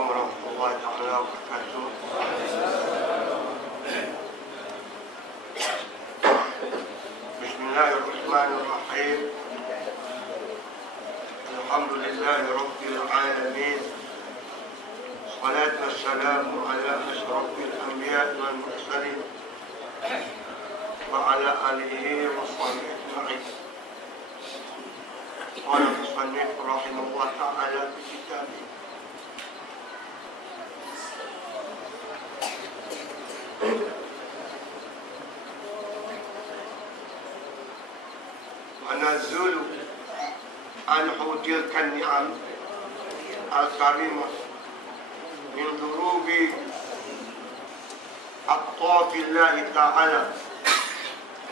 warahmatullahi taala wabarakatuh. Bismillahirrahmanirrahim. Alhamdulillahi rabbil alamin. Salatu wassalamu ala asyrafil anbiya wal mursalin wa ala alihi wa sahbihi ajma'in. Qala al-musannif rahimahullah ta'ala fi kitabih ونزول عنه تلك النعم الكريمة من ضروب أطراف الله تعالى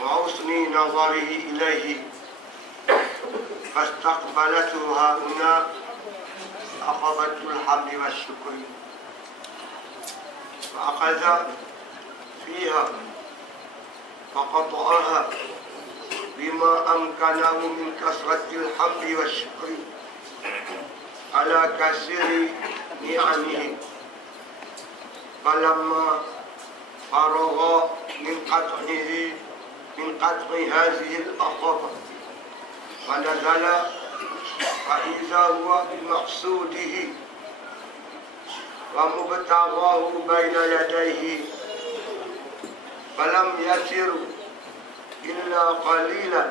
وحسن نظره إليه فاستقبلته هؤلاء أخذت الحمد والشكر فأخذ فيها فقطعها بما أمكنه من كثرة الحمد والشكر على كثير نعمه فلما فرغ من قطع هذه الأخطار فنزل فإذا هو بمقصوده ومبتغاه بين يديه فلم يسر إلا قليلا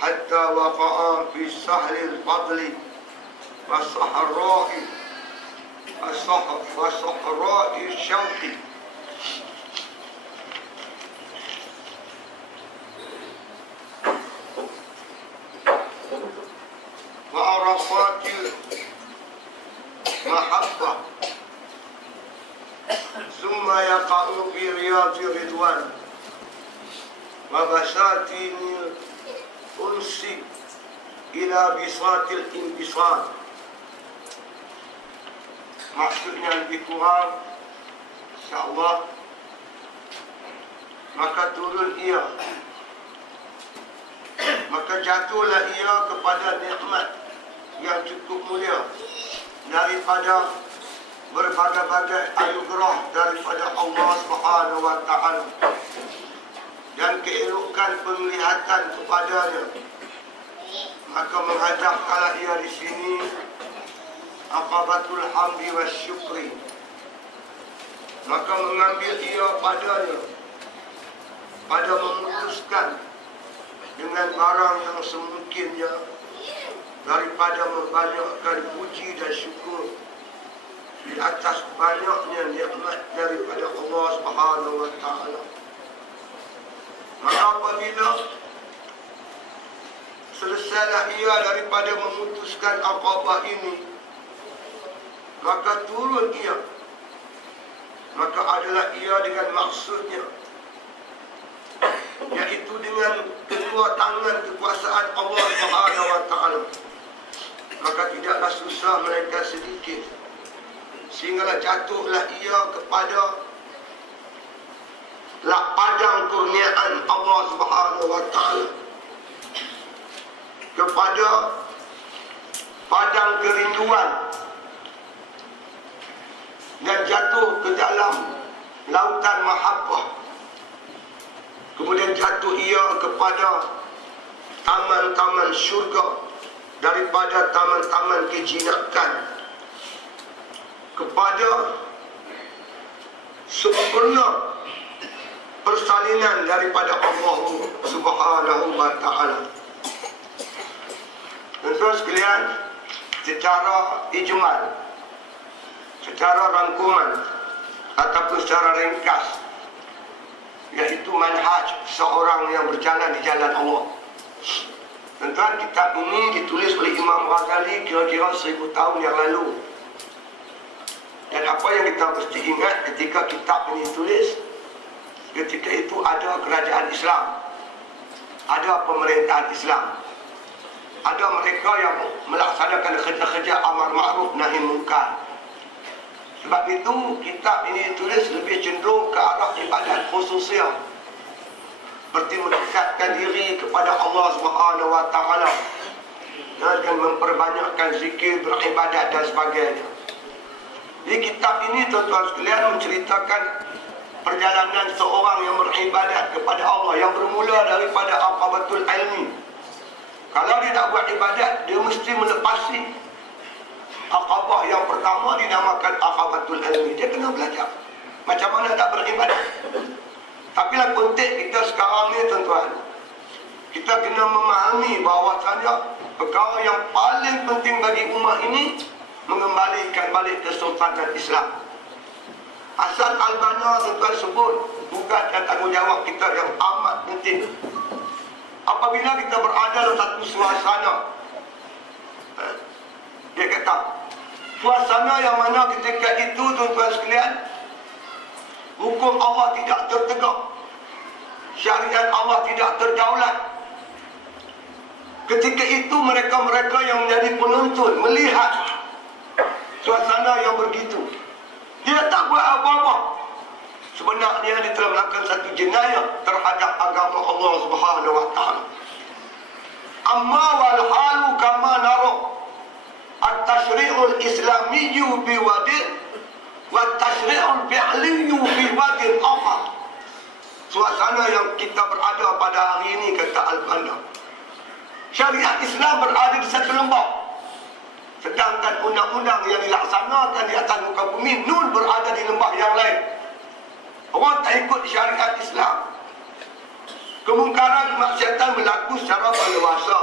حتى وقع في سهل الفضل وصحراء الشوق وعرفات المحبة ثم يقع في رياض الرضوان وبساتين الأنس إلى بساط الانبساط. Maksudnya lebih kurang, insyaAllah, maka turun ia, maka jatuhlah ia kepada nikmat yang cukup mulia daripada berbagai-bagai anugerah daripada Allah Subhanahu wa Ta'ala dan keelokan penglihatan kepadanya. Maka menghadapkanlah ia di sini aqabatul hamdi wa syukri. Maka mengambil ia padanya pada memutuskan dengan barang yang semungkinnya daripada membanyakkan puji dan syukur di atas banyaknya nikmat daripada Allah Subhanahu wa Ta'ala. Maka apabila selesailah ia daripada memutuskan aqabah ini, maka turun ia, maka adalah ia dengan maksudnya, iaitu dengan kedua tangan kekuasaan Allah Subhanahu wa Ta'ala. Maka tidaklah susah melainkan sedikit, sehinggalah jatuhlah ia kepada padang kurniaan Allah Subhanahu wa Ta'ala, kepada padang kerinduan, dan jatuh ke dalam lautan mahabbah. Kemudian jatuh ia kepada taman-taman syurga daripada taman-taman kejinakan, kepada sempurna persalinan daripada Allah Subhanahu wa Ta'ala. Tuan-tuan sekalian, secara ijmal, secara rangkuman ataupun secara ringkas, iaitu manhaj seorang yang berjalan di jalan Allah. Tuan-tuan, kitab ini ditulis oleh Imam Ghazali kira-kira 1000 tahun yang lalu. Dan apa yang kita mesti ingat ketika kitab ini ditulis, ketika itu ada kerajaan Islam, ada pemerintahan Islam, ada mereka yang melaksanakan kerja-kerja amar ma'ruf nahi munkar. Sebab itu kitab ini ditulis lebih cenderung ke arah ibadat khususiyah, seperti mendekatkan diri kepada Allah Subhanahu wa Ta'ala dan memperbanyakkan zikir, beribadat dan sebagainya. Di kitab ini tuan-tuan sekalian menceritakan perjalanan seorang yang beribadat kepada Allah yang bermula daripada Aqabatul Ilmi. Kalau dia nak buat ibadat, dia mesti melepasi Aqabah yang pertama dinamakan Aqabatul Ilmi. Dia kena belajar macam mana tak beribadat. Tapi dalam konteks kita sekarang ni tuan-tuan, kita kena memahami bahawasanya perkara yang paling penting bagi umat ini mengembalikan balik kesultanan Islam. Asal al-Banna tuan-tuan sebut tugas dan tanggungjawab kita yang amat penting. Apabila kita berada dalam satu suasana, dia kata suasana yang mana ketika itu tuan-tuan sekalian hukum Allah tidak tertegak, syariat Allah tidak terdaulat. Ketika itu mereka-mereka yang menjadi penonton melihat suasana yang begitu, dia tak buat apa-apa. Sebenarnya dia telah melakukan satu jenayah terhadap agama Allah Subhanahu wa taala. Amma wal halu kama nara at-tashri'ul islamiyyu bi wadin wa at-tashri'ul fi'liyyu bi wadin akhar. Suasana yang kita berada pada hari ini, kata Al-Banna, syariat Islam berada di satu lembah, sedangkan undang-undang yang dilaksanakan di atas muka bumi nun berada di lembah yang lain. Orang tak ikut syariat Islam. Kemungkaran kemaksiatan berlaku secara berleluasa.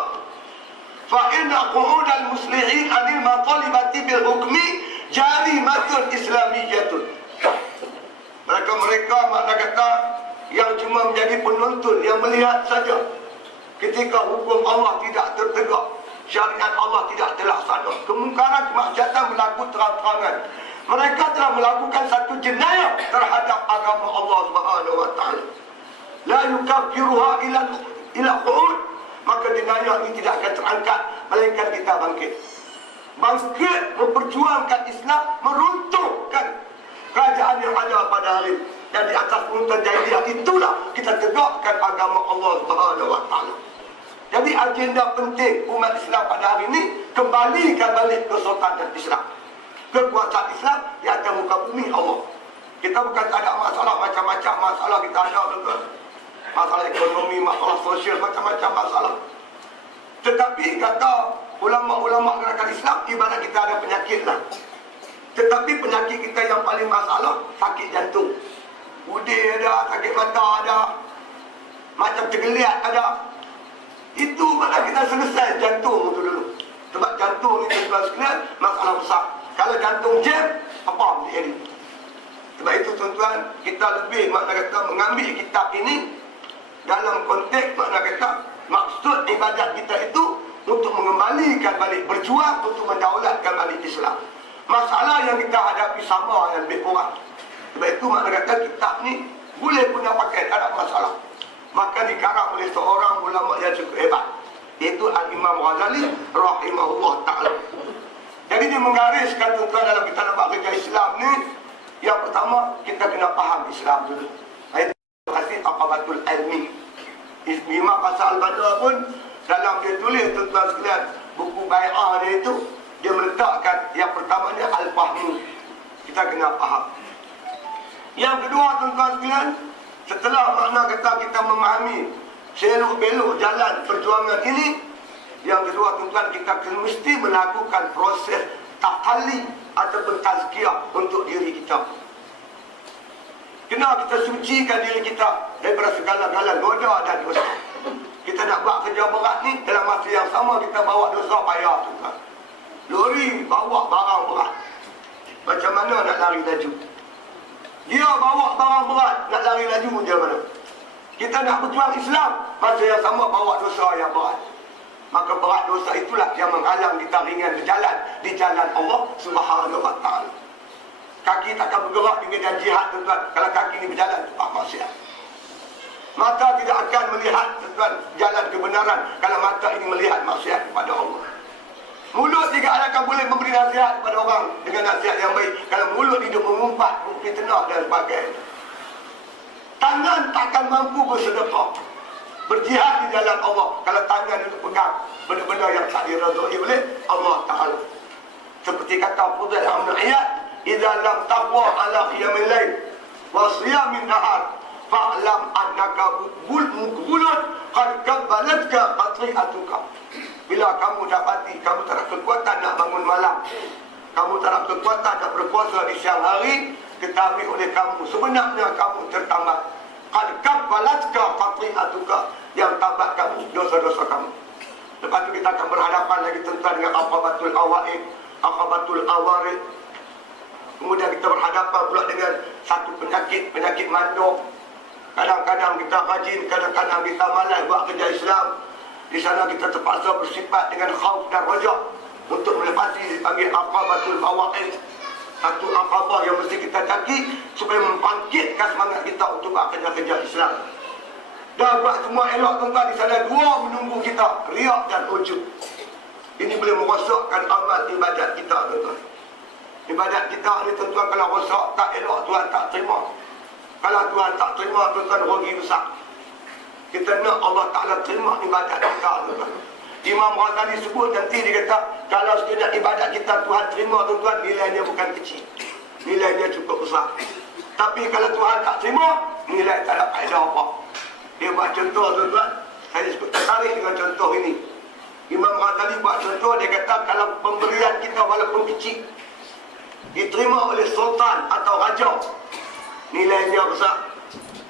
Fa inna qu'udal muslihin anil matalibati bil hukmi jarimatun islamiyyatun. Mereka-mereka makna kata yang cuma menjadi penonton, yang melihat saja ketika hukum Allah tidak tertegak, syariat Allah tidak terlaksana, kemungkaran kemaksiatan berlaku terang-terangan. Mereka telah melakukan satu jenayah terhadap agama Allah Subhanahu wa taala. La yukaffiruha ila qu'ud, maka jenayah ini tidak akan terangkat melainkan kita bangkit. Bangkit memperjuangkan Islam, meruntuhkan kerajaan yang ada pada hari ini. Dan di atas runtuhan jahiliyah itulah kita tegakkan agama Allah Subhanahu wa taala. Jadi agenda penting umat Islam pada hari ini, kembalikan balik kesultanan Islam, kekuasaan Islam di atas muka bumi Allah. Kita bukan tak ada masalah, macam-macam masalah kita ada, betul. Masalah ekonomi, masalah sosial, macam-macam masalah. Tetapi kata ulama-ulama gerakan Islam, ibarat kita ada penyakit lah. Tetapi penyakit kita yang paling masalah, sakit jantung. Udir ada, sakit mata ada, macam tergeliat ada. Itu mana kita selesai jantung itu dulu. Sebab jantung ni tuan-tuan sekalian masalah besar. Kalau jantung jam, apa menjadi? Sebab itu tuan-tuan, kita lebih makna kata mengambil kitab ini dalam konteks makna kata maksud ibadat kita itu untuk mengembalikan balik, berjuang untuk mendaulatkan balik Islam. Masalah yang kita hadapi sama yang lebih kurang. Sebab itu makna kata kitab ni boleh pun nak pakai, tak ada masalah. Maka dikarang oleh seorang ulama yang cukup hebat, iaitu Al-Imam Ghazali rahimahullah ta'ala. Jadi dia menggariskan tuan-tuan dalam kita nak buat kerja Islam ni, yang pertama kita kena faham Islam dulu. Itu hasil Aqabatul Ilmi. Imam Hasan Al-Banna pun dalam dia tulis tuan-tuan sekalian buku bai'ah dia itu, dia meletakkan yang pertamanya Al-Fahmu. Kita kena faham. Yang kedua tuan-tuan sekalian, setelah makna kata kita memahami selok-belok jalan perjuangan ini, yang kedua tuan-tuan, kita mesti melakukan proses tahalli ataupun tazkiyah untuk diri kita. Kena kita sucikan diri kita daripada segala-gala noda dan dosa. Kita nak buat kerja berat ni, dalam masa yang sama kita bawa dosa payah tuan-tuan. Lori bawa barang berat, macam mana nak lari laju? Dia bawa barang berat, nak lari laju macam mana? Kita nak berjuang Islam, masa yang sama bawa dosa yang berat. Maka berat dosa itulah yang menghalang kita ringan berjalan di jalan Allah Subhanahu wa taala. Kaki takkan bergerak di medan jihad tuan-tuan kalau kaki ni berjalan tempat maksiat. Mata tidak akan melihat tuan-tuan jalan kebenaran kalau mata ini melihat maksiat kepada Allah. Mulut juga akan boleh memberi nasihat kepada orang dengan nasihat yang baik kalau mulut hidup mengumpat, fitnah dan sebagainya. Tangan takkan mampu bersedekah, berjihad di jalan Allah kalau tangan itu pegang benda-benda yang tak diridhai oleh Allah Ta'ala. Seperti kata Fudail bin Iyad, idza lam taqwa ala qiyamil lail wa siyamin nahar fa'lam annaka mughbulun qad kabbalatka qati'atuka. Bila kamu dapati kamu tak ada kekuatan nak bangun malam, kamu tak ada kekuatan nak berpuasa di siang hari, ketahui oleh kamu sebenarnya kamu tertambat. Qad kabbalatka qati'atuka, yang tambat kamu dosa-dosa kamu. Lepas tu kita akan berhadapan lagi tuan-tuan dengan aqabatul awaid, aqabatul awarid. Kemudian kita berhadapan pula dengan satu penyakit mandor. Kadang-kadang kita rajin, kadang-kadang kita malas buat kerja Islam. Di sana kita terpaksa bersifat dengan khauf dan rajak untuk melepasi dipanggil aqabatul awaid. Satu aqabah yang mesti kita daki supaya membangkitkan semangat kita untuk buat kerja-kerja Islam. Dah buat semua elok tuan-tuan, di sana dua menunggu kita, riak dan ujub. Ini boleh merosakkan amal ibadat kita tuan-tuan. Ibadat kita ni tuan-tuan kalau rosak, tak elok, Tuhan tak terima. Kalau Tuhan tak terima, tuan-tuan rugi besar. Kita nak Allah Ta'ala terima ibadat kita tuan-tuan. Imam Ghazali sebut nanti dia kata, kalau sekadar ibadat kita Tuhan terima tuan-tuan, nilainya bukan kecil, nilainya cukup besar. Tapi kalau Tuhan tak terima, nilai tak ada faedah apa. Dia buat contoh tuan-tuan, saya tertarik dengan contoh ini. Imam Ghazali buat contoh, dia kata kalau pemberian kita walaupun kecil diterima oleh sultan atau raja, nilainya besar.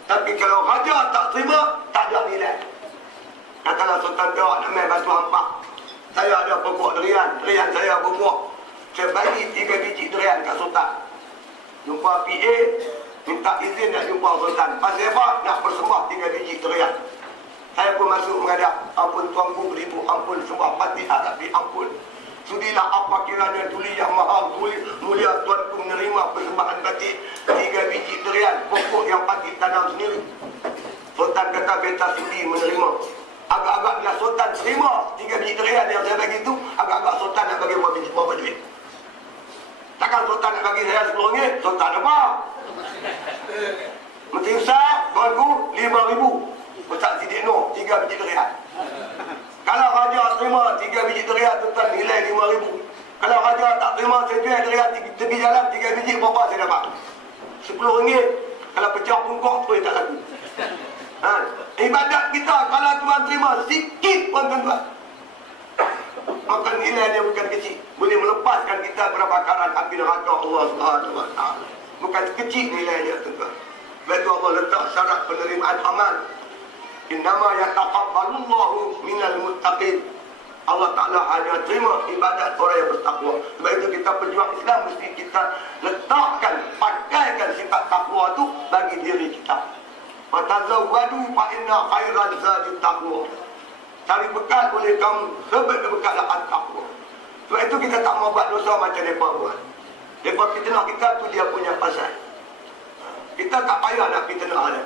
Tapi kalau raja tak terima, tak ada nilai. Katalah sultan tawak nak main batu hampa, saya ada pokok durian saya berbuah, saya bagi 3 biji durian kat sultan. Jumpa PA, minta izin nak jumpa sultan. Pasal apa? Nak bersembah 3 biji durian. Saya pun masuk menghadap, ampun tuanku beribu, ampun sembah pati Arabi, ampun. Sudilah apa kiranya tuli yang maha mulia tuanku menerima persembahan batik 3 biji durian, pokok yang pati tanam sendiri. Sultan kata beta sudi menerima. Agak-agak bila sultan terima 3 biji durian yang saya bagi itu, agak-agak sultan nak bagi berapa duit. Takkan sultan nak bagi saya 10 ringgit, sultan apa? Menteri Besar, tuanku 5,000. Ustaz Sidik Noh, 3 biji durian. Kalau raja terima 3 biji durian, tuan nilai 5,000. Kalau raja tak terima, saya jual durian tepi jalan 3 biji, berapa saya dapat? 10 ringgit. Kalau pecah pungkok, terus tak laku. Ibadat kita kalau Tuhan terima sikit pun tuan-tuan, maka nilainya bukan kecil, boleh melepaskan kita berbakaran api neraka Allah Subhanahu wa taala. Bukan kecil nilainya tuan-tuan. Betul Allah letak syarat penerimaan amal. Innama yataqabbalullahu minal muttaqin. Allah Ta'ala hanya terima ibadat orang yang bertakwa. Sebab itu kita pejuang Islam mesti kita letakkan, pakaikan sifat takwa itu bagi diri kita. Fatazawwadu fa inna khairal zadi taqwa. Cari bekal oleh kamu, sebab-bekal at-taqwa. Sebab itu kita tak mau buat dosa macam mereka buat. Mereka fitnah kita tu dia punya pasal. Kita tak payah nak fitnah dia.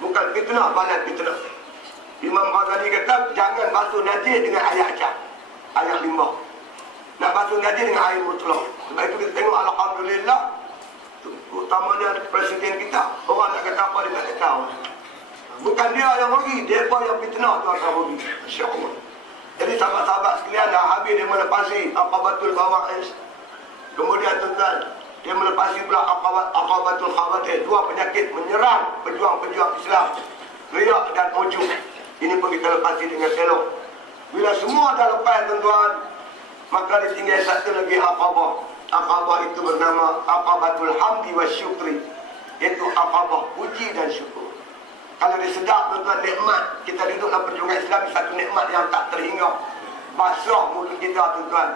Bukan fitnah, balas fitnah. Imam Ghazali kata jangan basuh najis dengan air acak, air limbah. Nak basuh najis dengan air mutlak. Sebab itu kita tengok alhamdulillah, utamanya presiden kita, orang nak kata apa dia tak tahu. Bukan dia yang rugi, dia pun yang fitnah tu akan rugi. Masya-Allah. Jadi sahabat-sahabat sekalian, dah habis dia melepasi aqabatul bawa'is. Kemudian tuan-tuan, dia melepasi pula aqabatul khawatir. 2 penyakit menyerang pejuang-pejuang Islam, riak dan ujub. Ini pun kita lepasi dengan elok. Bila semua dah lepas tuan-tuan, maka ditinggal satu lagi aqabah. Aqabah itu bernama aqabatul hamdi wa syukri. Itu aqabah puji dan syukur. Kalau dia sedap tuan-tuan, nikmat kita duduk dalam perjuangan Islam, satu nikmat yang tak terhingga. Basah mulut kita tuan-tuan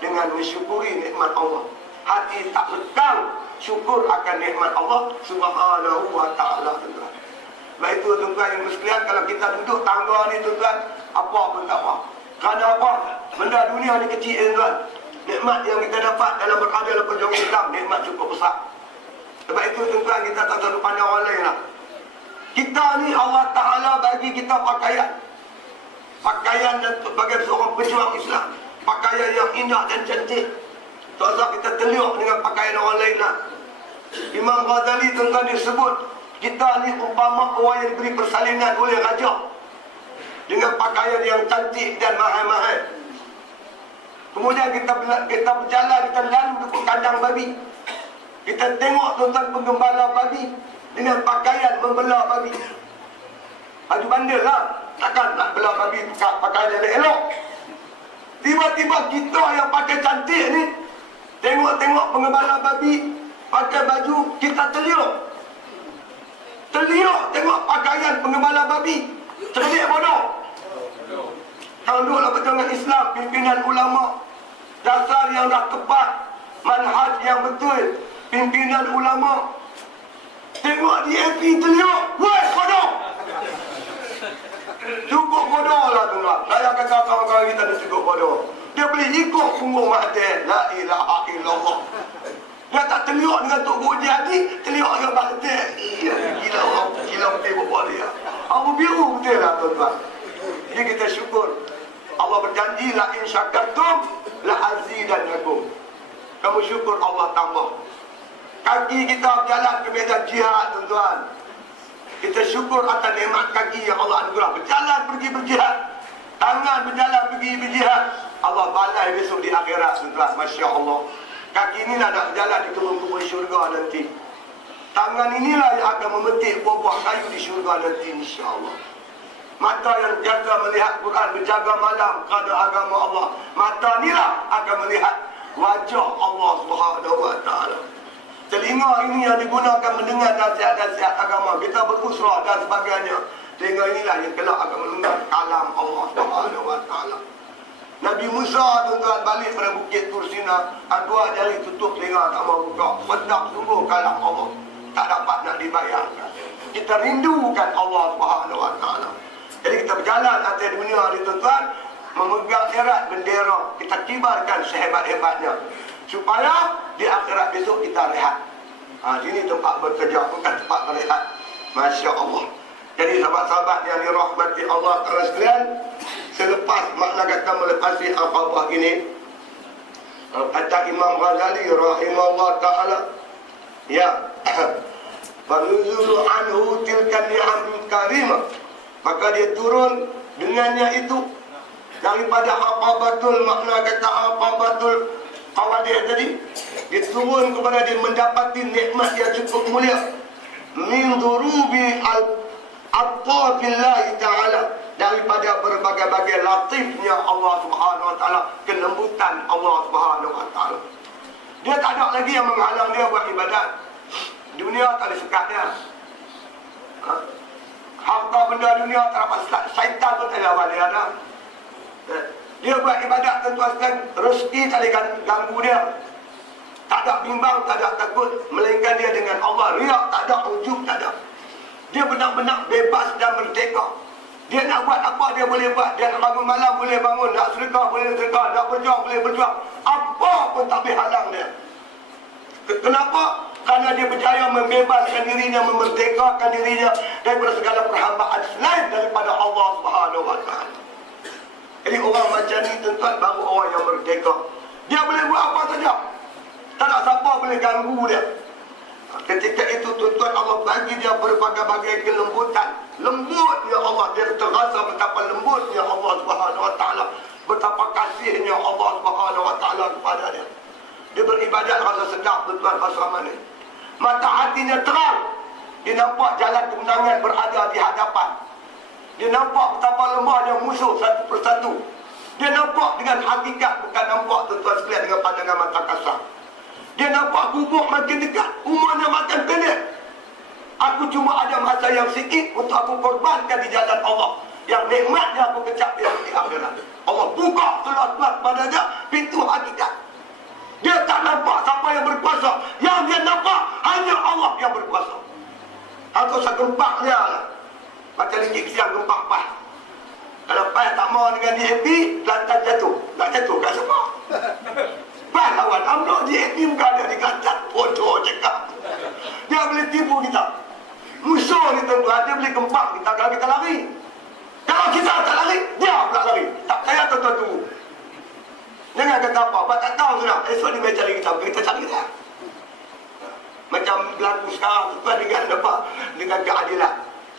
dengan mensyukuri nikmat Allah. Hati tak lekang syukur akan nikmat Allah Subhanahu wa taala tuan-tuan. Sebab itu tuan-tuan yang sekalian, kalau kita duduk tangga ni tuan-tuan, apa pun tak apa. Kerana apa? Benda dunia ni kecil tuan-tuan. Nikmat yang kita dapat dalam berada dalam perjuangan Islam, nikmat cukup besar. Sebab itu tuan-tuan, kita tak selalu pandang orang lain lah. Kita ni Allah Ta'ala bagi kita pakaian. Pakaian sebagai seorang pejuang Islam. Pakaian yang indah dan cantik. Tak usah kita teliuk dengan pakaian orang lain lah. Imam Ghazali tuan-tuan disebut, kita ni umpama orang yang diberi persalinan oleh raja dengan pakaian yang cantik dan mahal-mahal. Kemudian kita berjalan, kita lalu dekat kandang babi. Kita tengok tuan-tuan penggembala babi dengan pakaian membela babi. Baju bandel lah. Takkan nak bela babi pakai elok-elok. Tiba-tiba kita yang pakai cantik ni, tengok-tengok penggembala babi pakai baju, kita terliuk. Terliuk tengok pakaian penggembala babi. Terliuk bodoh. Kalau dulu perjuangan Islam, pimpinan ulama, dasar yang dah tepat, manhaj yang betul, pimpinan ulama, tengok DAP terliuk, weh bodoh. Cukup bodoh lah tuan. Saya kata kawan-kawan kita dah cukup bodoh. Dia boleh ikut punggung Mahathir, la ilaha illallah. Dia tak terliuk dengan Tok Guru Haji, terliuk dengan Mahathir. Gila betul buat dia. Abu biru betul lah tuan-tuan. Jadi kita syukur. Allah berjanji, la in syakartum la azidannakum. Kamu syukur Allah tambah. Kaki kita berjalan ke medan jihad tuan-tuan. Kita syukur atas nikmat kaki yang Allah anugerah. Berjalan pergi berjihad. Tangan berjalan pergi berjihad. Allah balai besok di akhirat tuan-tuan. Masya Allah. Kaki inilah nak berjalan di kebun-kebun syurga nanti. Tangan inilah yang akan memetik buah-buah kayu di syurga nanti insya Allah. Mata yang jaga melihat Quran, berjaga malam kerana agama Allah. Mata inilah akan melihat wajah Allah Subhanahu wa taala. Telinga ini yang digunakan mendengar nasihat-nasihat agama. Kita berusrah dan sebagainya. Telinga inilah yang kelak akan mendengar kalam Allah Subhanahu wa taala. Nabi Musa tuan-tuan balik pada bukit Tur Sina, dua jari tutup telinga, tak mau buka. Sedap sungguh kalam Allah. Tak dapat nak dibayangkan. Kita rindukan Allah Subhanahu wa taala. Jadi kita berjalan atas dunia ni tuan-tuan, memegang erat bendera, kita kibarkan sehebat-hebatnya. Supaya di akhirat besok kita rehat. Sini tempat bekerja, bukan tempat berehat. Masya Allah. Jadi sahabat-sahabat yang dirahmati Allah Ta'ala sekalian, selepas makna kata melepasi Aqabah ini, kata Imam Ghazali rahimahullah Ta'ala, ya, Fanuzulu anhu tilkan ni'amul karimah, maka dia turun dengannya itu daripada Aqabatul, makna kata Aqabatul Qawadih tadi, dia turun kepada dia mendapati nikmat yang cukup mulia min durubi al-attafillahi ta'ala, daripada berbagai-bagai latifnya Allah Subhanahu wa ta'ala, kelembutan Allah Subhanahu wa ta'ala. Dia tak ada lagi yang menghalang dia buat ibadat. Dunia tak ada sekat dia. Harta benda dunia tak dapat sekat. Syaitan pun tak ada awal dia ada. Dia buat ibadat tuan-tuan sekalian, rezeki tak boleh ganggu dia. Tak ada bimbang, tak ada takut, melainkan dia dengan Allah. Riak tak ada, ujub tak ada. Dia benar-benar bebas dan merdeka. Dia nak buat apa dia boleh buat. Dia nak bangun malam boleh bangun, nak sedekah boleh sedekah, nak berjuang boleh berjuang. Apa pun tak boleh halang dia. Kenapa? Kerana dia berjaya membebaskan dirinya, memerdekakan dirinya daripada segala perhambaan selain daripada Allah Subhanahu wa taala. Jadi orang macam ni tuan-tuan baru orang yang merdeka. Dia boleh buat apa saja. Tak ada siapa boleh ganggu dia. Ketika itu tuan-tuan Allah bagi dia berbagai-bagai kelembutan. Lembutnya Allah, dia terasa betapa lembutnya Allah Subhanahu wa taala, betapa kasihnya Allah Subhanahu wa taala kepada dia. Dia beribadat rasa sedap tuan-tuan, rasa mana. Mata hatinya terang. Dia nampak jalan kemenangan berada di hadapan. Dia nampak betapa lemahnya musuh satu persatu. Dia nampak dengan hakikat, bukan nampak tuan-tuan sekalian dengan pandangan mata kasar. Dia nampak kubur makin dekat, umurnya makin pendek. Aku cuma ada masa yang sikit untuk aku korbankan di jalan Allah. Yang nikmatnya aku kecap di akhirat. Allah buka selat-selat padanya pintu hakikat. Dia tak nampak siapa yang berkuasa. Yang dia nampak hanya Allah yang berkuasa. Aku segempaknya lah. Macam lingkik siang gempak pas. Kalau pas tak mau dengan DAP, lantas jatuh. Tak jatuh kat siapa? Pas lawan UMNO, DAP bukan ada di kancah. Bodoh cakap. Dia boleh tipu kita. Musuh ni tuan-tuan, dia boleh gempak kita kalau kita lari. Kalau kita tak lari, dia pula lari. Tak payah tuan-tuan tunggu. Jangan kata apa, abang tak tahu sudah. Esok ni mai cari kita cari dia. Macam berlaku sekarang tuan dengan apa? Dengan keadilan.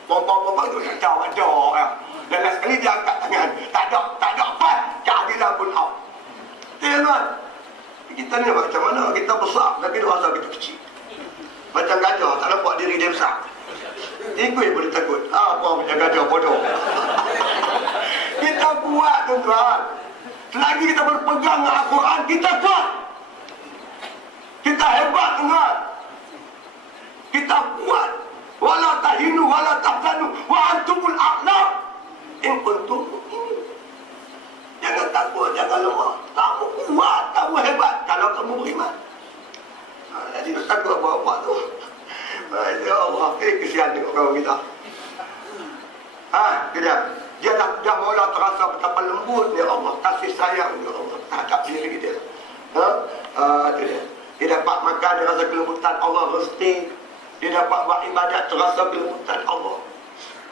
Bapak-bapak tu kacau ya. Dan last sekali dia angkat tangan. Tak ada apa. Keadilan pun out. Tuan-tuan, kita ni macam mana? Kita besar tapi rasa kita kecil. susah. Ikut boleh takut. Apa punya gajah bodoh. Kita kuat tuan-tuan. Selagi kita berpegang dengan Al-Quran, kita kuat. Kita hebat tuan. Kita kuat. Wala tahinu wala tahzanu wa antumul a'lam in kuntum mu'minin. Jangan takut, jangan lemah. Kamu kuat, kamu hebat kalau kamu beriman. Jadi takut apa-apa tu. Ya Allah, kesian tengok kawan kita. Kejap. Dia mula terasa betapa lembutnya Allah, kasih sayangnya Allah terhadap diri dia. Itu dia. Dia dapat makan, dia rasa kelembutan Allah mesti. Dia dapat buat ibadat, terasa kelembutan Allah.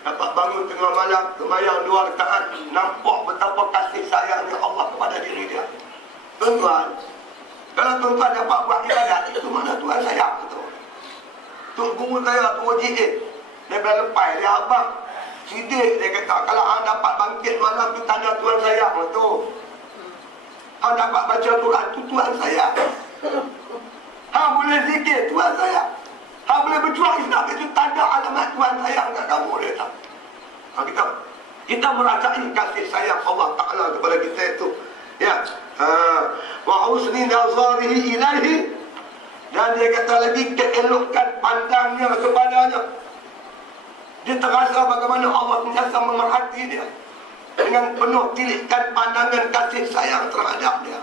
Dapat bangun tengah malam, sembahyang 2 rakaat, nampak betapa kasih sayangnya Allah kepada diri dia. Tuan-tuan, kalau tuan-tuan dapat buat ibadat, itu mana Tuhan sayang betul. Tuk guru saya, Tuk OJA, dia lepas, dia abang sidik, dia kata, kalau anda dapat bangkit malam tu tanda Tuhan sayang betul. Anda dapat baca Quran tu Tuhan sayang. Hang boleh zikir Tuhan sayang. Hang boleh berjuang Islam itu tanda alamat Tuhan sayang kat kamu, dia tak. Kita merasai kasih sayang Allah Ta'ala kepada kita itu. Ya. Wa husni nazarihi ilaihi. Dan dia kata lagi keelokkan pandangnya kepadanya. Dia terasa bagaimana Allah sentiasa memerhati dia dengan penuh tilikan pandangan kasih sayang terhadap dia,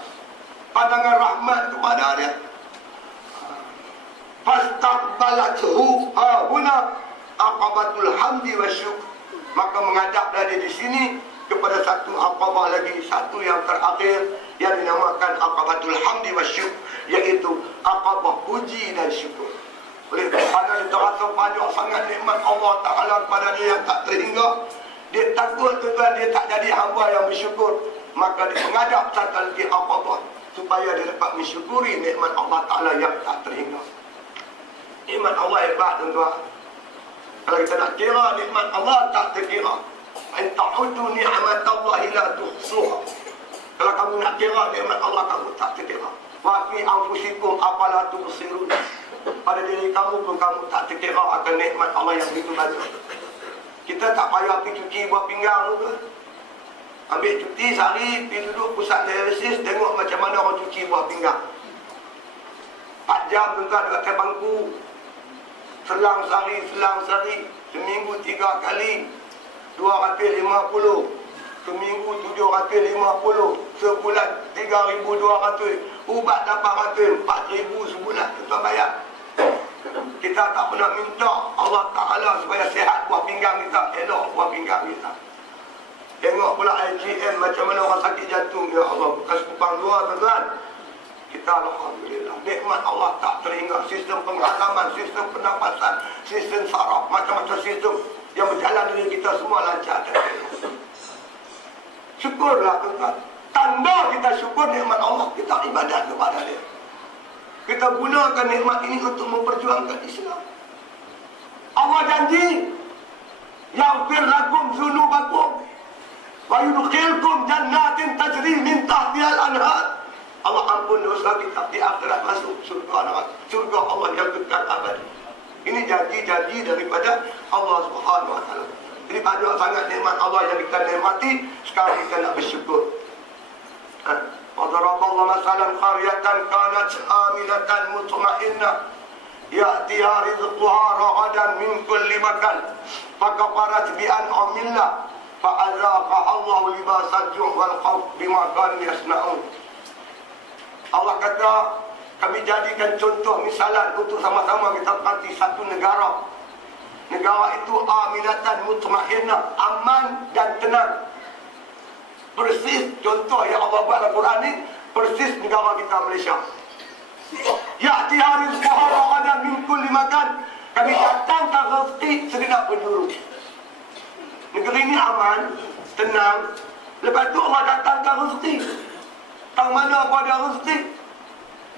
pandangan rahmat kepada dia. Fastaqbalathu huna aqabatul hamdi wasyukr. Maka menghadaplah dia di sini kepada satu aqabah lagi, satu yang terakhir yang dinamakan aqabatul hamdi wasyukr, iaitu aqabah puji dan syukur. Oleh kerana dia terasa banyak sangat nikmat Allah Ta'ala kepada dia yang tak terhingga, dia takut tuan, dia tak jadi hamba yang bersyukur. Maka dia menghadap satu lagi aqabah supaya dia dapat mensyukuri nikmat Allah Ta'ala yang tak terhingga. Nikmat Allah hebat tuan-tuan. Kalau kita nak kira nikmat Allah tak terkira. In ta'udu ni'matallahi la tuhsuha. Kalau kamu nak kira nikmat Allah, kamu tak terkira. Wa fi anfusikum afala tubsirun. Pada diri kamu pun kamu tak terkira akan nikmat Allah yang begitu banyak. Kita tak payah pergi cuci buat pinggang ke. Ambil cuti sehari, pergi duduk pusat dialisis, tengok macam mana orang cuci buah pinggang. 4 jam tuan-tuan dekat bangku. Selang sehari, seminggu 3 kali, 250, seminggu 750, sebulan 3,200, ubat 800, 4,000 sebulan tuan bayar. Kita tak pernah minta Allah Ta'ala supaya sihat buah pinggang kita, elok buah pinggang kita. Tengok pula IGM macam mana orang sakit jantung, ya Allah, bekas kupang 2 tuan-tuan. Kita alhamdulillah, nikmat Allah tak terhingga. Sistem penghalaman, sistem pernafasan, sistem saraf, macam-macam sistem yang berjalan dengan kita semua lancar. Syukurlah tuan-tuan. Tanda kita syukur nikmat Allah, kita ibadat kepada dia. Kita gunakan nikmat ini untuk memperjuangkan Islam. Allah janji, yaghfir lakum dzunubakum wa yudkhilkum jannatin tajri min tahtihal anhar. Allah ampun dosa kita, di akhirat masuk surga Allah yang kekal abadi. Ini janji-janji daripada Allah Subhanahu wa taala. Jadi banyak sangat nikmat Allah yang kita nikmati, sekarang kita nak bersyukur. Wadaraballahu masalan qaryatan kanat aminatan mutma'innah ya'tiha rizquha ragadan min kulli makan fakafarat bi an'amillah fa'azaqa Allahu libasal ju' wal khawf bima kanu yasna'un. Allah kata, kami jadikan contoh misalan untuk sama-sama kita perhati satu negara. Negara itu aminatan mutma'innah, aman dan tenang. Persis contoh yang Allah buat dalam Quran ni, persis negara kita Malaysia. Ya'ti rizquha ragadan min kulli makan. Kami datangkan rezeki segenap penjuru. Negeri ini aman, tenang. Lepas tu Allah datangkan rezeki. Tang mana apa ada rezeki?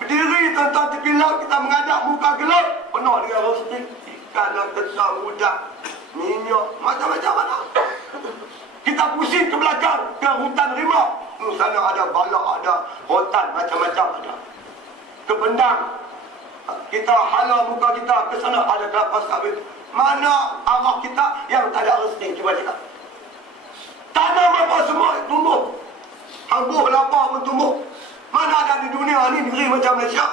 Berdiri tuan-tuan tepi laut, kita menghadap muka gelap, penuh dengan rezeki. Ikan, kentang, udang, minyak, macam-macam mana. Kita pusing ke belakang, ke hutan rimau. Sana ada balak, ada rotan, macam-macam ada. Ke Pendang, Kita hala muka kita ke sana ada kelapa sawit. Mana arah kita yang tak ada rezeki? Cuba cakap. Tanam apa semua tumbuh. Anggur kelapa pun tumbuh. Mana ada di dunia ni negeri macam Malaysia?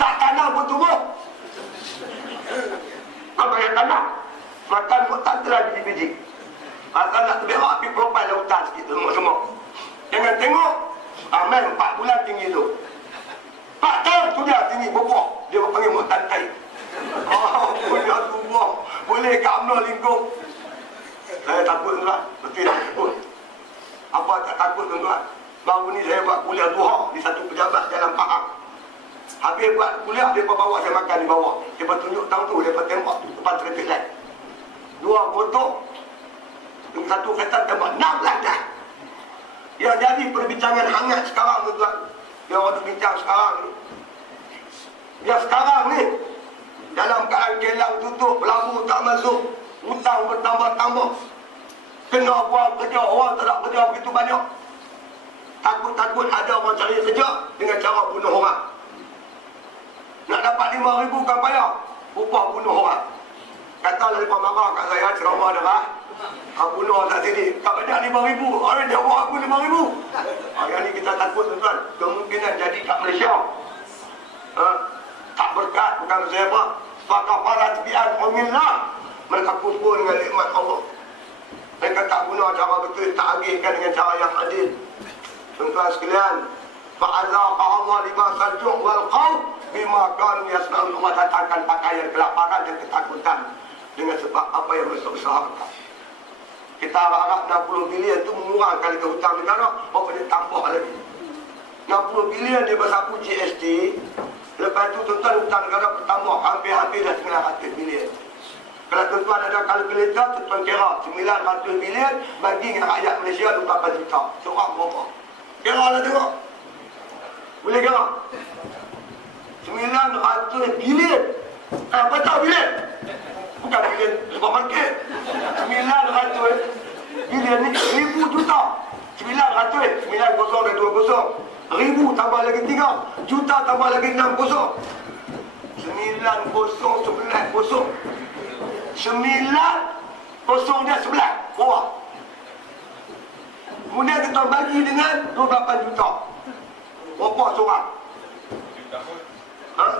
Tak tanam pun tumbuh. Apa yang tanam? Makan pun tak ada biji-biji. Asal nak terberak, pergi profil lautan sikit semua. Jangan tengok. Amen 4 bulan tinggi tu. 4 tahun sudah tinggi berbuah. Dia panggil mutantai. Punya tubuh. Boleh kat UMNO lingkup. Saya takut tuan. Betul tak takut. Apa tak takut tuan. Baru ni saya buat kuliah duha di satu pejabat Jalan Pahang. Habis buat kuliah, dia bawa saya makan di bawah. Dia tunjuk tang tu, dia tembak depan traffic light. 2 motor. Satu kereta tembak 16 dah. Yang jadi perbincangan hangat sekarang tuan. Yang orang bincang sekarang ni. Yang sekarang ni dalam keadaan kelang tutup, pelabu tak masuk, hutang bertambah-tambah, kena buat kerja, orang tak nak kerja begitu banyak. Takut-takut ada orang cari kerja dengan cara bunuh orang. Nak dapat 5,000 kan payah, upah bunuh orang. Kata lepas marah kat saya, ceramah dah bunuh tak sini, tak banyak 5,000, orang dia buat aku 5,000. Yang ni kita takut tuan, kemungkinan jadi kat Malaysia. Tak berkat, bukan saya apa. Maka para tabiat umillah, mereka kufur dengan nikmat Allah. Mereka tak guna cara betul, tak agihkan dengan cara yang adil. Tuan-tuan sekalian, fa'azaqa Allah libasal ju' wal khawf bima kanu yasna'un. Allah datangkan pakaian kelaparan dan ketakutan dengan sebab apa yang mereka usahakan. Kita harap 60 bilion itu mengurang kali ke hutang negara, apa dia tambah lagi. 60 bilion dia bersapu GST. Lepas tu tuan-tuan hutang negara bertambah hampir-hampir dah 900 bilion. Kalau tuan-tuan ada kalkulator, tuan-tuan kira 900 bilion bagi dengan rakyat Malaysia 24 juta. Seorang berapa? Kira lah tengok. Boleh kira? 900 bilion. Betul bilion? Bukan bilion supermarket. 900 bilion ni 1,000 juta. 900, 90 dan 20. 1,000 tambah lagi 3 juta tambah lagi 6 kosong. 9 kosong 11 kosong. 9 kosong dia 11 bawah. Kemudian kita bagi dengan 28 juta. Berapa seorang?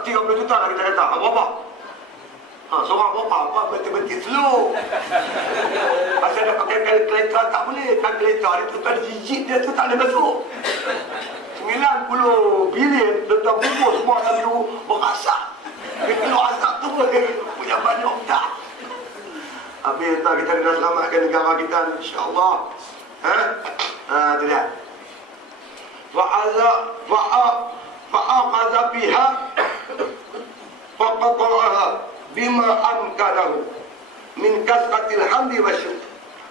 30 juta lah kita kata. Berapa? Seorang berapa? Apa betul-betul slow. Pasal dia pakai kalkulator tak boleh. Kalkulator dia tu ada digit dia tu tak boleh masuk. 90 bilion tentang bubur semua dalam tu berasak. Dia keluar asap tu punya banyak tak. Habis tak kita kena selamatkan negara kita insya-Allah. Tu dia. Fa'aqadha biha faqaqaha bima amkanahu min kasratil hamdi wa syukr.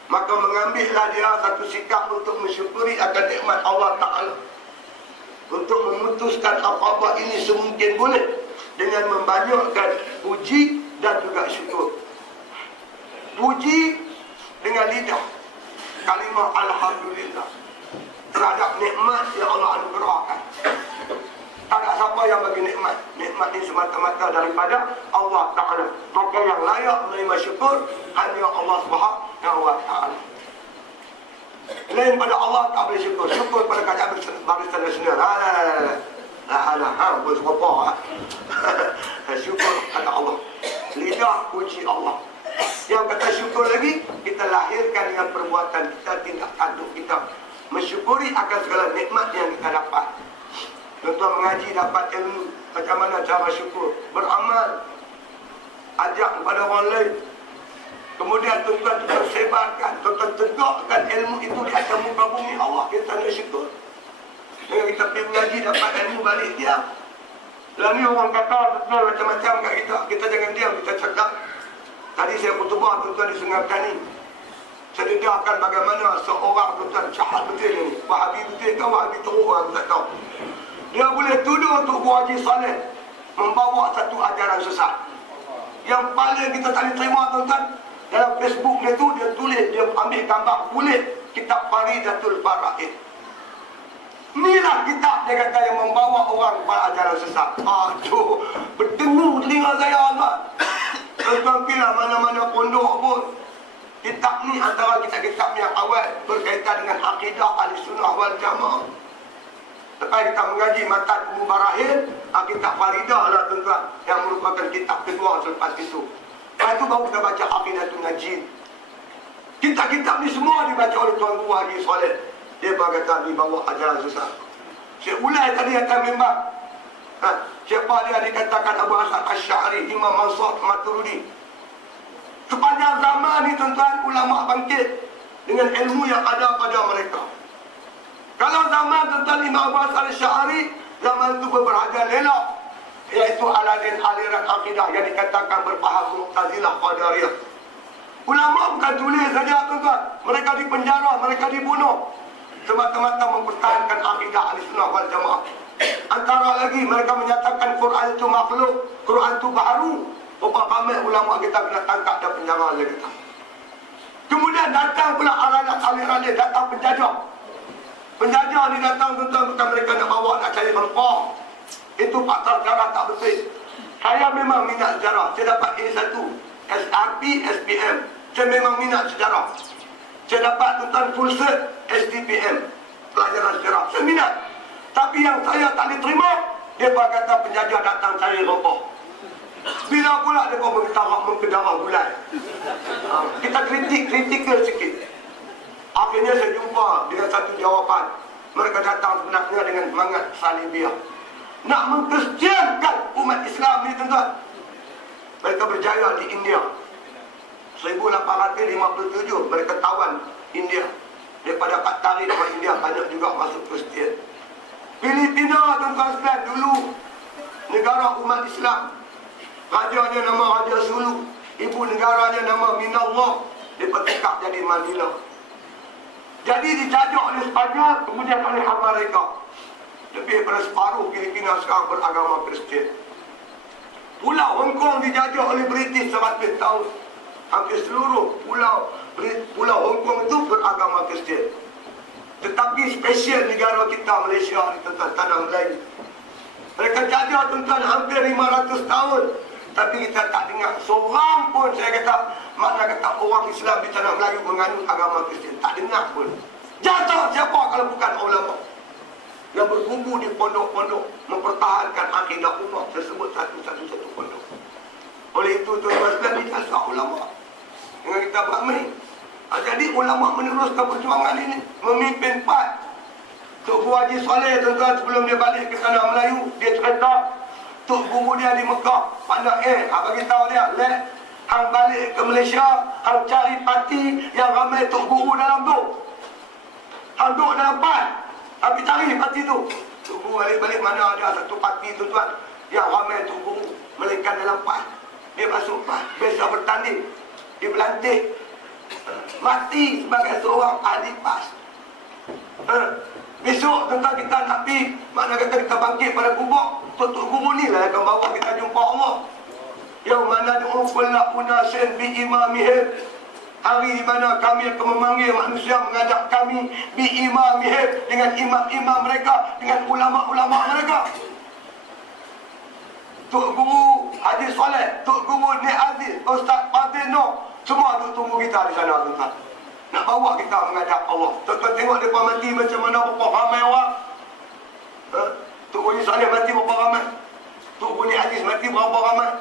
Maka mengambillah dia satu sikap untuk mensyukuri akan nikmat Allah Ta'ala, untuk memutuskan apa-apa ini semungkin boleh dengan membanyakkan puji dan juga syukur. Puji dengan lidah, kalimah alhamdulillah terhadap nikmat yang Allah anugerahkan. Tak ada siapa yang bagi nikmat. Nikmat ini semata-mata daripada Allah Ta'ala. Maka yang layak menerima syukur hanya Allah Subhanahu wa Ta'ala. Lain pada Allah tak boleh syukur. Syukur pada keadaan barisan nasional. Boleh seberapa. Syukur pada Allah. Lidah puji Allah. Yang kata syukur lagi, kita lahirkan dengan perbuatan kita, tindak tanduk kita. Mensyukuri akan segala nikmat yang kita dapat. Tuan-tuan mengaji dapat ilmu, macam mana cara syukur. Beramal, ajak kepada orang lain. Kemudian tuan-tuan sebarkan, tuan-tuan tegakkan ilmu itu di atas muka bumi Allah. Kita nak syukur. Dengan kita pergi mengaji dapat ilmu balik dia. Lalu ni orang kata tuan macam-macam kat kita. Kita jangan diam, kita cakap. Tadi saya khutbah tuan-tuan di Sungai Petani. Saya dedahkan bagaimana seorang tuan-tuan jahat betul ni. Wahabi betul kan, Wahabi teruk orang tak tahu. Dia boleh tuduh untuk Haji Saleh membawa satu ajaran sesat. Yang paling kita tak terima tuan-tuan, dalam Facebook dia tu, dia tulis, dia ambil gambar kulit kitab Faridatul Faraid. Inilah kitab dia kata yang membawa orang kepada ajaran sesat. Aduh, berdengung telinga saya tuan. Tuan pilih mana-mana pondok pun. Kitab ni antara kitab-kitab yang awal berkaitan dengan akidah Ahlussunnah wal Jamaah. Lepas kita mengaji Matan Mubarahil, kitab Faridah lah tuan-tuan, yang merupakan kitab kedua selepas itu. Lepas itu baru kita baca Aqidatul Najin. Kitab-kitab ni semua dibaca oleh Tuan Guru Haji Soleh. Dia berkata dibawa ajaran sesat. Syekh Ulai tadi atas member. Siapa dia dikatakan Abu Hasan Asy'ari, Imam Mansur Maturidi. Sepanjang zaman ni tuan-tuan, ulama bangkit dengan ilmu yang ada pada mereka. Kalau zaman tuan-tuan Imam Abu Hasan Asy'ari, zaman itu berberaja lelak, iaitu aliran akidah yang dikatakan berfaham Mu'tazilah Qadariyah. Ulama bukan tulis saja tuan-tuan, mereka dipenjara, mereka dibunuh semata-mata mempertahankan akidah Ahlussunnah wal Jamaah. Antara lagi mereka menyatakan Quran itu makhluk, Quran itu baru. Berapa ramai ulama kita kena tangkap dan penjara oleh kita. Kemudian datang pula aliran dia, datang penjajah. Penjajah ni datang tuan-tuan, bukan mereka nak bawa nak cari rempah. Itu fakta sejarah tak betul. Saya memang minat sejarah. Saya dapat A1, SRP, SPM. Saya memang minat sejarah. Saya dapat tuan-tuan full cert STPM, pelajaran sejarah. Saya minat. Tapi yang saya tak diterima, dia berkata penjajah datang cari rempah. Bila pula dia mengkedarah gulai. Kita kritikal sikit. Akhirnya saya jumpa dengan satu jawapan. Mereka datang sebenarnya dengan semangat Salibiah, nak mengkristiankan umat Islam ni tuan-tuan. Mereka berjaya di India. 1857 mereka tawan India. Daripada Qatari dari India banyak juga masuk Kristian. Filipina tuan-tuan sekalian, dulu negara umat Islam. Rajanya nama Raja Sulu, ibu negaranya nama Minallah. Dia bertekak jadi Manila. Jadi dijajah oleh Sepanyol, kemudian oleh Amerika. Lebih daripada separuh Filipina sekarang beragama Kristian. Pulau Hong Kong dijajah oleh British 100 tahun. Hampir seluruh pulau Hong Kong itu beragama Kristian. Tetapi spesial negara kita Malaysia ni tuan-tuan, tanah Melayu. Mereka jajah tuan-tuan hampir 500 tahun. Tapi kita tak dengar seorang pun, saya kata, makna kata orang Islam di tanah Melayu menganut agama Kristian. Tak dengar pun. Jatuh siapa kalau bukan ulama yang berkumpul di pondok-pondok mempertahankan akidah umat tersebut satu pondok. Oleh itu tuan-tuan sekalian, dijasa ulama dengan kita beramai. Jadi ulama meneruskan perjuangan ini, memimpin PAD. Tok Guru Haji Soleh tuan-tuan, sebelum dia balik ke tanah Melayu, dia cerita Tok Guru dia di Mekah pandang bagi tahu dia, hang balik ke Malaysia, hang cari parti yang ramai Tok Guru dalam tu. Hang duduk dalam PAD, tapi cari parti tu. Tok Guru balik-balik mana ada satu parti tuan-tuan yang ramai Tok Guru melekat dalam PAD. Dia masuk PAD, biasa bertanding, dia berlantik, mati sebagai seorang ahli PAS. Besok tuan-tuan kita nak pergi, makna kata kita bangkit pada kubur, Tok Guru ni lah akan bawa kita jumpa Allah. Yang mana du'ukulla unasin bi imamihim. Hari di mana kami akan memanggil manusia, mengajak kami bi imamihim, dengan imam-imam mereka, dengan ulama-ulama mereka. Tok Guru Haji Soleh, Tok Guru Nik Aziz, Ustaz Fadil Noh, semua duduk tunggu kita di sana tuan-tuan. Nak bawa kita menghadap Allah. Tuan-tuan tengok mereka mati macam mana, berapa ramai orang. Tok Guru Soleh mati berapa ramai, Tok Guru Nik Aziz mati berapa ramai.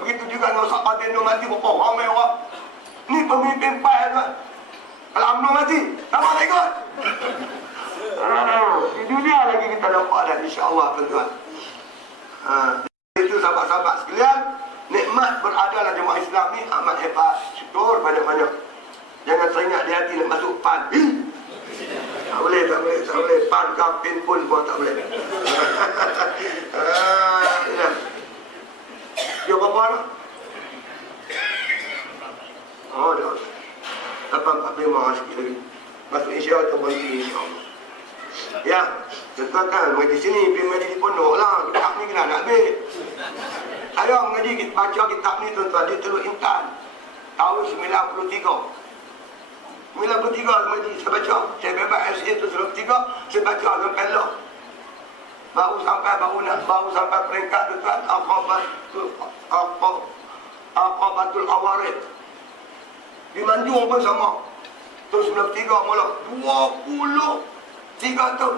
Begitu juga dengan Ustaz Fadil Noh mati berapa ramai orang. Ni pemimpin PAS tuan. Kalau UMNO mati, tak apa ikut. Di dunia lagi kita nampak dah, insya-Allah tuan-tuan. Itu sahabat-sahabat sekalian, nikmat berada dalam jemaah Islam ni amat hebat. Syukur banyak-banyak. Jangan teringat di hati nak masuk PAN. Tak boleh. PAN kapin pun tak boleh. Dia berapa anak? Oh, dah. 845 sikit lagi. Masuk Isya atau berhenti insya-Allah. Ya, tuan-tuan mengaji sini, pergi mengaji di pondok lah. Kitab ni kena nak habis. Saya mengaji, baca kitab ni tuan-tuan di Teluk Intan tahun 93. Mula bertiga majlis saya baca. Saya bebas SA tu suruh bertiga, saya baca sampai lah. Baru sampai peringkat tu kan Aqabatul Awarid. Di Manjung pun sama. Terus 93 mula 23 tahun.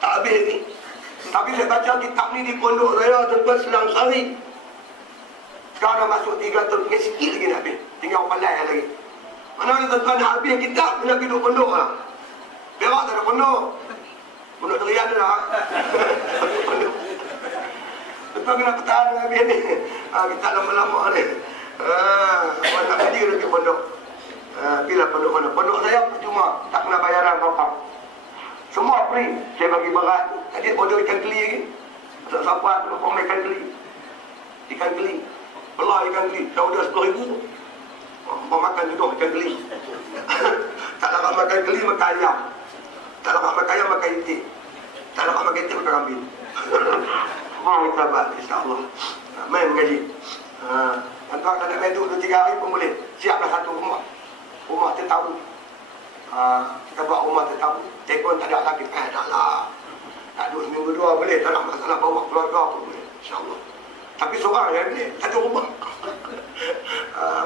Tak habis ni. Tapi saya baca kitab ni di pondok saya tempat Selang Sari. Sekarang masuk 3 tahun. Tinggal sikit lagi nak habis. Tinggal palai lagi. Mana ada tuan-tuan nak habis kitab, kena pergi duduk pondok lah. Perak tak ada pondok. Pondok terian tu lah. Tuan kena pertahan dengan habis ni. Kita lama-lama ni. Orang nak kerja pergi pondok. Bila pondok mana? Pondok saya cuma tak kena bayaran apa-apa. Semua free. Saya bagi berat. Tadi order ikan keli lagi. Tak sampai nak ikan keli. Ikan keli. Belah ikan keli. Dah order 10,000. Mau makan duduk ikan keli. Tak nak makan keli, makan ayam. Tak nak makan ayam, makan itik. Tak nak makan itik, makan kambing. Mau kita buat, insyaAllah. Main mengaji. Tuan-tuan tak nak main duduk 2-3 hari pun boleh. Siaplah satu rumah. Rumah tetamu. Kita buat rumah tetamu. Telefon tak ada lagi. Tak lah. Tak duduk seminggu 2 boleh. Tak nak masalah bawa keluarga pun boleh. InsyaAllah. Tapi seorang yang boleh. Tak ada rumah.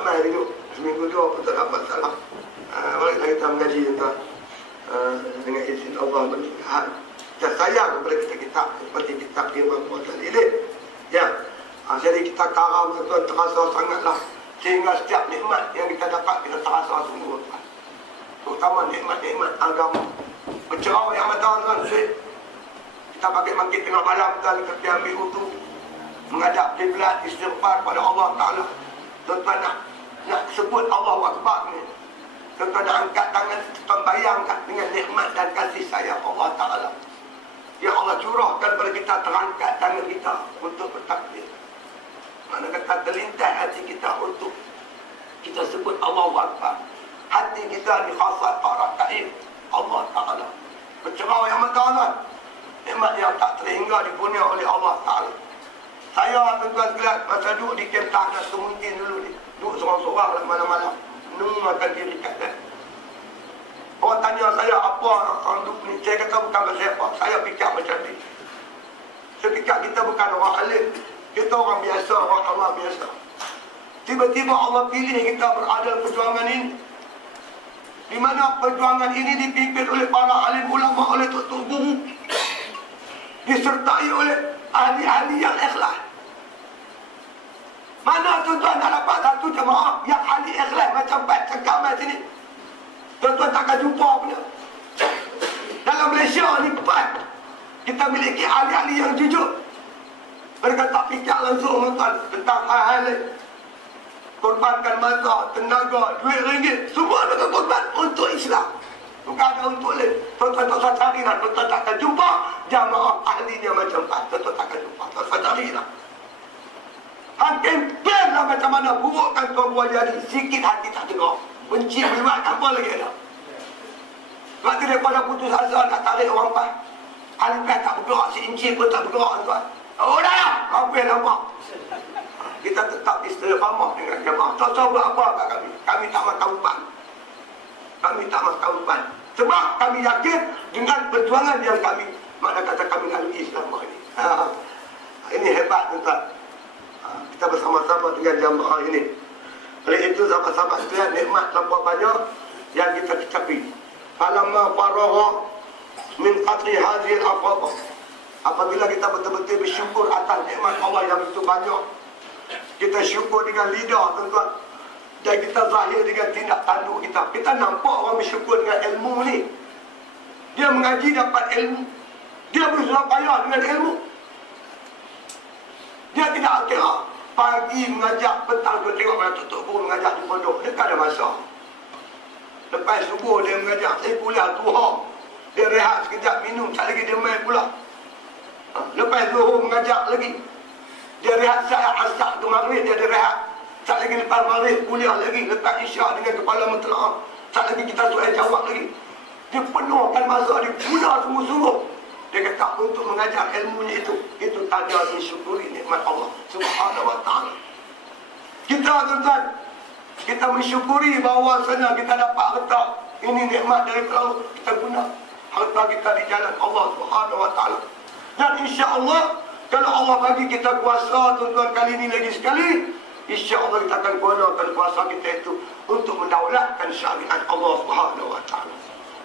Main duduk. Seminggu 2 pun tak ada masalah. Baliklah kita mengaji tuan. Dengan izin Allah berlihat. Kita sayang kepada kitab-kitab. Seperti kitab Imam Ghazali ini. Ya. Jadi kita karam tuan terasa sangatlah. Sehingga setiap nikmat yang kita dapat, kita terasa sungguh. Terutama nikmat-nikmat agama. Bercerau yang mata tuan. Kita pakai mangkit tengah malam tuan. Kita pergi ambil wudu. Menghadap kiblat, istighfar kepada Allah Ta'ala. Tuan-tuan nak sebut Allahu Akbar ni. Tuan-tuan nak angkat tangan, tuan bayangkan dengan nikmat dan kasih sayang Allah Ta'ala. Ya Allah curahkan kepada kita, terangkat tangan kita untuk bertakbir. Mana kata terlintas hati kita untuk kita sebut Allahu Akbar. Hati kita di khasat para kaib Allah Ta'ala. Bercerau yang mata-mata. Nikmat yang tak terhingga dipunya oleh Allah Ta'ala. Saya tuan-tuan sekalian masa duduk di kem tanah Semungkin dulu ni. Duduk seorang-seorang malam-malam. Nunggu makan diri kata. Orang tanya saya apa orang duduk ni. Saya kata bukan bersiapa. Saya fikir macam ni. Saya fikir kita bukan orang alim. Kita orang biasa, orang awam biasa. Tiba-tiba Allah pilih kita berada perjuangan ini. Di mana perjuangan ini dipimpin oleh para alim ulama, oleh tok-tok guru. Disertai oleh ahli-ahli yang ikhlas. Mana tuan-tuan nak dapat satu jemaah yang ahli ikhlas macam Pat Cengkamai sini? Tuan-tuan takkan jumpa punya. Dalam Malaysia ni Pat, kita miliki ahli-ahli yang jujur. Mereka tak fikir langsung tuan tentang hal-hal lain. Korbankan masa, tenaga, duit ringgit, semua mereka korban untuk Islam. Bukan ada untuk lain. Tuan-tuan tak usah cari lah. Tuan-tuan takkan jumpa jamaah ahlinya macam Pat. Tuan-tuan takkan jumpa. Tak usah cari lah. Kempen lah macam mana burukkan tuan buat jadi. Sikit hati tak dengar. Benci melibat apa lagi ada. Sebab tu daripada putus asa nak tarik orang Pat. Alipah tak bergerak, si Encik pun tak bergerak tuan. Oh dah lah, apa yang nampak? Kita tetap istiqamah dengan jemaah. Tak tahu buat apa kat kami. Kami tak makan umpan. Kami tak makan umpan. Sebab kami yakin dengan perjuangan yang kami, mana kata kami lalui selama ini. Ini hebat tuan. Kita bersama-sama dengan jemaah ini. Oleh itu sahabat-sahabat sekalian, nikmat terlalu banyak yang kita capai. Falamma faragha min qatli hadhihi al-aqabah. Apabila kita betul-betul bersyukur atas nikmat Allah yang begitu banyak, kita syukur dengan lidah tuan-tuan, dan kita zahir dengan tindak tanduk kita. Kita nampak orang bersyukur dengan ilmu ni. Dia mengaji dapat ilmu. Dia berusaha payah dengan ilmu. Dia tidak kira pagi mengajak, petang tu tengok mana tutup guru mengajak di pondok. Dia tak ada masa. Lepas subuh dia mengajak, saya kuliah duha. Dia rehat sekejap minum, tak lagi dia main pula. Lepas zuhur mengajak lagi. Dia rehat saat asar ke maghrib, dia ada rehat. Tak lagi lepas maghrib kuliah lagi. Lepas isyak dengan kepala mentelaah. Tak lagi kita soal jawab lagi. Dia penuhkan masa, dia guna sungguh-sungguh. Dia kata untuk mengajar ilmunya itu tanda mensyukuri nikmat Allah Subhanahu wa ta'ala. Kita tuan-tuan Kita mensyukuri bahawasanya kita dapat harta. Ini nikmat dari Allah. Kita guna harta kita di jalan Allah Subhanahu Wa Taala. Dan insya-Allah kalau Allah bagi kita kuasa tuan-tuan kali ini lagi sekali, insya-Allah kita akan gunakan kuasa kita itu untuk mendaulatkan syariat Allah Subhanahu Wa Taala.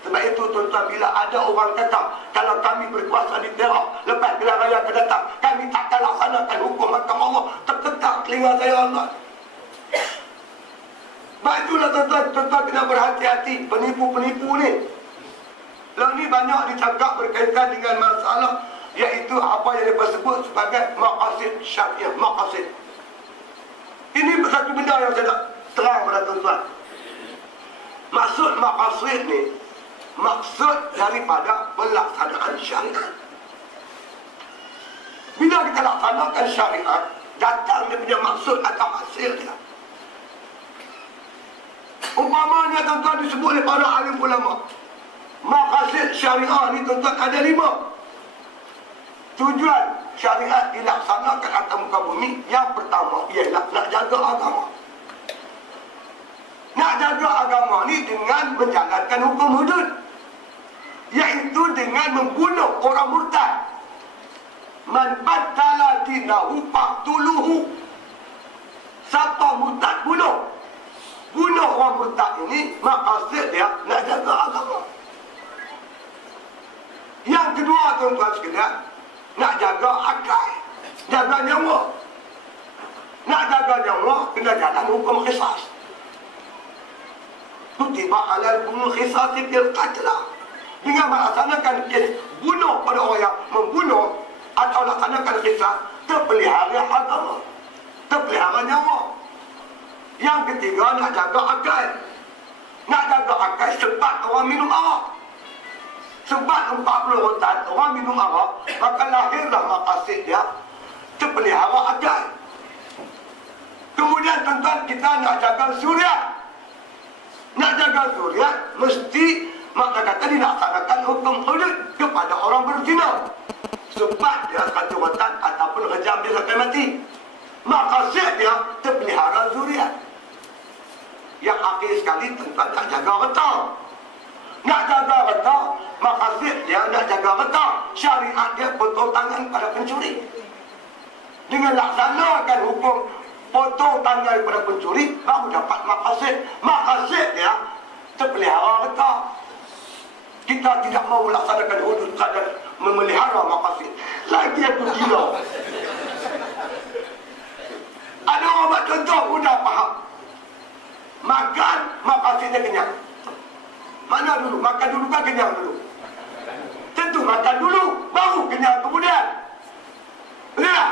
Sebab itu tuan-tuan, bila ada orang kata kalau kami berkuasa di Perak lepas pilihan raya akan datang, kami takkan laksanakan hukum mahkamah Allah, terketak telinga saya Allah. Sebab itulah tuan-tuan kena berhati-hati penipu-penipu ni. Lalu ni banyak dicakap berkaitan dengan masalah iaitu apa yang mereka sebut sebagai maqasid syariah, maqasid. Ini satu benda yang saya nak terang pada tuan-tuan. Maksud maqasid ni, maksud daripada pelaksanaan syariat. Bila kita laksanakan syariat, datang dia punya maksud atau hasil dia. Umpamanya tuan-tuan disebut oleh para alim ulama, maqasid syariah ni tuan-tuan ada 5. Tujuan syariat dilaksanakan atas muka bumi. Yang pertama ialah nak jaga agama. Nak jaga agama ni dengan menjalankan hukum hudud, iaitu dengan membunuh orang murtad. Man baddala dinahu faqtuluhu. Siapa murtad, bunuh. Bunuh orang murtad ini maksud dia nak jaga agama. Yang kedua tuan-tuan sekalian, nak jaga akal, jaga nyawa. Nak jaga nyawa kena jalan hukum qisas. Kutiba alal hukum qisas bil qatl. Dengan melaksanakan kes bunuh pada orang yang membunuh atau laksanakan qisas, terpelihara agama, terpelihara nyawa. Yang ketiga nak jaga akal. Nak jaga akal sebab orang minum arak. Sebab 40 orang minum arak, maka lahirlah maqasid dia terpelihara akal. Kemudian tuan-tuan, kita nak jaga zuriat. Nak jaga zuriat, mesti maka kata dilaksanakan hukum hudud kepada orang berzina. Sebab dia kacauan ataupun rejam dia sampai mati. Maqasid dia terpelihara zuriat. Yang akhir sekali tuan-tuan nak jaga harta. Nak jaga harta, maqasid dia nak jaga harta. Syariat dia potong tangan pada pencuri. Dengan laksanakan hukum potong tangan pada pencuri, baru dapat maqasid. Maqasid dia terpelihara harta. Kita tidak mau melaksanakan hudud kadar memelihara maqasid. Lagi aku gila. Ada orang buat contoh mudah faham. Makan, maqasidnya kenyang. Mana dulu? Makan dulu kan kenyang dulu? Tentu makan dulu, baru kenyang kemudian. Betul?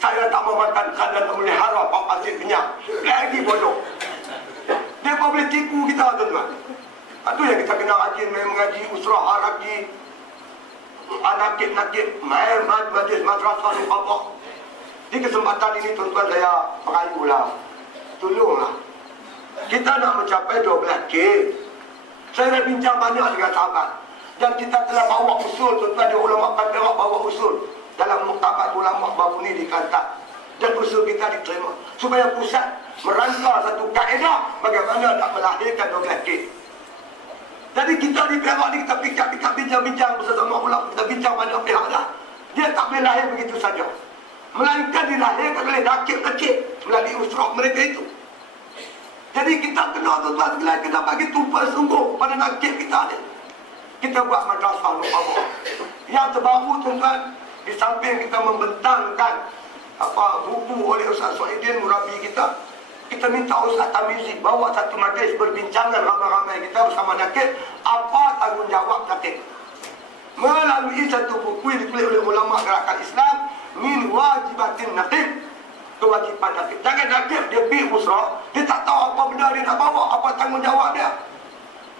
Saya tak mau makan kadar memelihara maqasid kenyang. Lagi bodoh. Dia boleh tipu kita tuan-tuan. Itu yang kita kena rajin main mengaji usrah haraki, nakit-nakit main majlis madrasah ni apa. Di kesempatan ini tuan-tuan saya perayulah, tolonglah. Kita nak mencapai 12K. Saya dah bincang banyak dengan sahabat. Dan kita telah bawa usul tuan-tuan, di ulama Perak bawa usul dalam muktamar ulama baru ni di Kelantan. Dan usul kita diterima supaya pusat merancang satu kaedah bagaimana nak melahirkan 12K. Jadi kita di Perak ni kita pikir-pikir bincang-bincang bersama ulama, kita bincang banyak pihak dah. Dia tak boleh lahir begitu saja, melainkan dilahirkan oleh nakib-nakib melalui usrah mereka itu. Jadi kita kena tuan-tuan sekalian, kena bagi tumpah sungguh pada nakib kita ni. Kita buat madrasah Nuqabah. Yang terbaru tuan-tuan, di samping kita membentangkan buku oleh Ustaz Suhaidin murabi kita, kita minta Ustaz Tamizi bawa satu majlis berbincangan ramai-ramai kita bersama nakib, apa tanggungjawab nakib. Melalui satu buku yang ditulis oleh ulama gerakan Islam, min wajibatin nakib, kewajiban nakib. Jangan nakib dia pergi usrah, dia tak tahu apa benda dia nak bawa, apa tanggungjawab dia.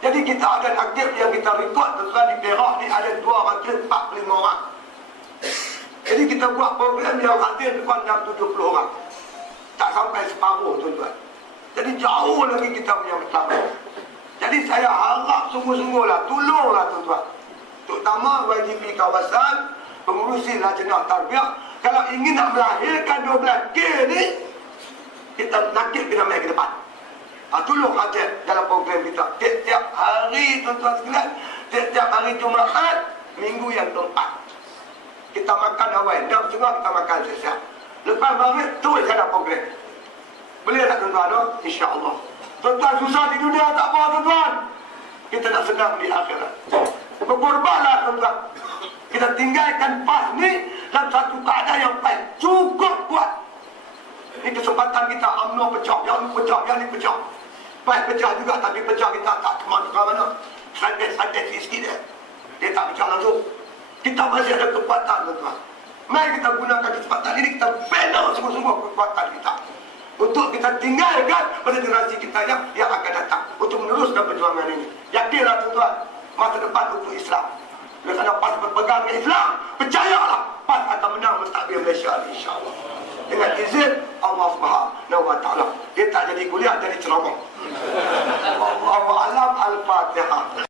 Jadi kita ada nakib yang kita rekod tuan-tuan di Perak ni ada 245 orang. Jadi kita buat program yang hadir depan 70 orang. Tak sampai separuh tuan-tuan. Jadi jauh lagi kita punya bertambah. Jadi saya harap sungguh-sungguhlah, tolonglah tuan-tuan, terutama YGP kawasan, pengurusi lajnah tarbiyah, kalau ingin nak melahirkan 12K ni, kita nakik kena main ke depan. Tolong hadir dalam program kita. Tiap-tiap hari tuan-tuan sekalian, tiap-tiap hari Jumaat, minggu yang keempat. Kita makan awal, jam setengah kita makan siap. Lepas maghrib, terus ada program. Boleh tak tuan-tuan? InsyaAllah. Tuan-tuan susah di dunia tak apa tuan-tuan. Kita nak senang di akhirat. Berkorbanlah tuan-tuan. Kita tinggalkan PAS ni dalam satu keadaan yang baik. Cukup kuat. Ini kesempatan kita UMNO pecah, yang ni pecah, yang ni pecah. Baik pecah juga, tapi pecah kita tak kemana-mana. Santai-santai sikit dia. Dia tak pecah langsung. Kita masih ada kekuatan tuan-tuan. Mari kita gunakan kesempatan ini, kita bina sungguh-sungguh kekuatan kita. Untuk kita tinggalkan pada generasi kita yang akan datang. Untuk meneruskan perjuangan ini. Yakinlah tuan-tuan, masa depan untuk Islam. Kerana PAS berpegang dengan Islam, percayalah PAS akan menang mentadbir Malaysia insya-Allah. Dengan izin Allah Subhanahu wa taala. Dia tak jadi kuliah, jadi ceramah. Allahu a'lam. Al-Fatihah.